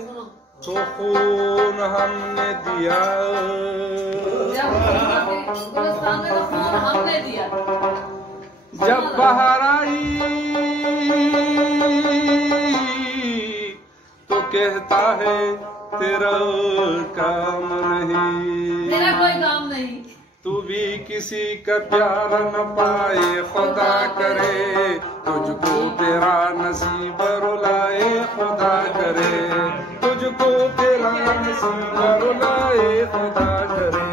तो खून हमने दिया, जब बाहर आई तो कहता है तेरा काम नहीं, तेरा कोई काम नहीं। तू भी किसी का प्यार न पाए खुदा करे, तुझको तेरा नसीब रुलाए खुदा करे, तुझको तेरा नसीब रुलाए खुदा करे।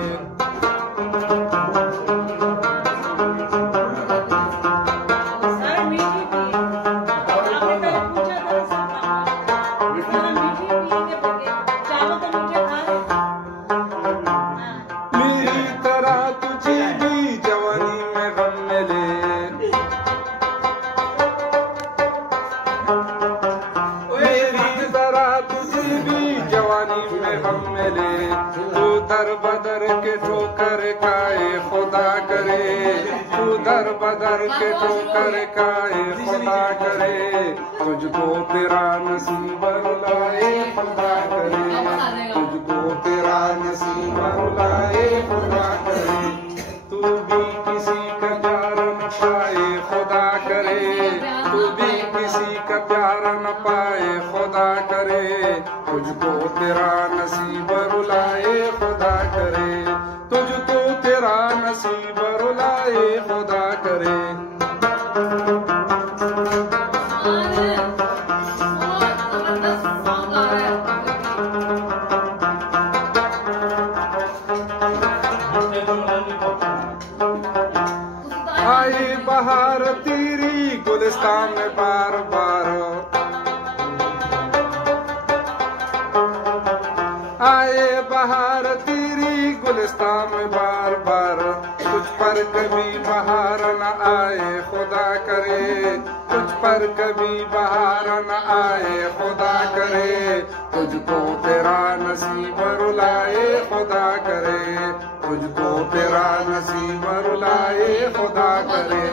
तू दर बदर के ठोकर खाए खुदा करे, तू दर बदर के ठोकर खाए खुदा करे, तुझको तेरा नसीब रुलाए खुदा करे, तुझको तेरा नसीब रुलाए खुदा करे। तू भी किसी का प्यार न पाए खुदा करे, तू भी किसी का प्यार न पाए खुदा करे, तुझको तेरा नसीब रुलाए खुदा करे, तुझको तेरा नसीब रुलाए खुदा करे। आई बहार तेरी गुलिस्तान में बार बार, आए बहार तेरी गुलिस्तान में बार बार, तुझ पर कभी बहार न आए खुदा करे, तुझ पर कभी बहार न आए खुदा करे, तुझको तेरा नसीब रुलाए खुदा करे, तुझको तेरा नसीब रुलाए खुदा करे।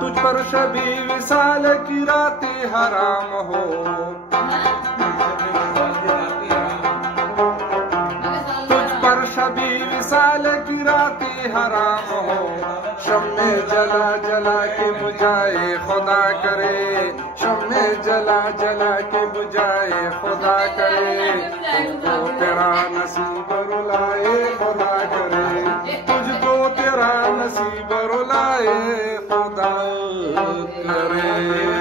तुझ पर शबी विसाल की रातें हराम हो, तुझ पर शबी विसाल की रातें हराम हो, शम्मे जला जला के बुझाए खुदा करे, शम्मे जला जला के बुझाए खुदा करे, तुझको तेरा नसीब रुलाए खुदा करे, तुझको तेरा नसीब रुलाए खुदा करे।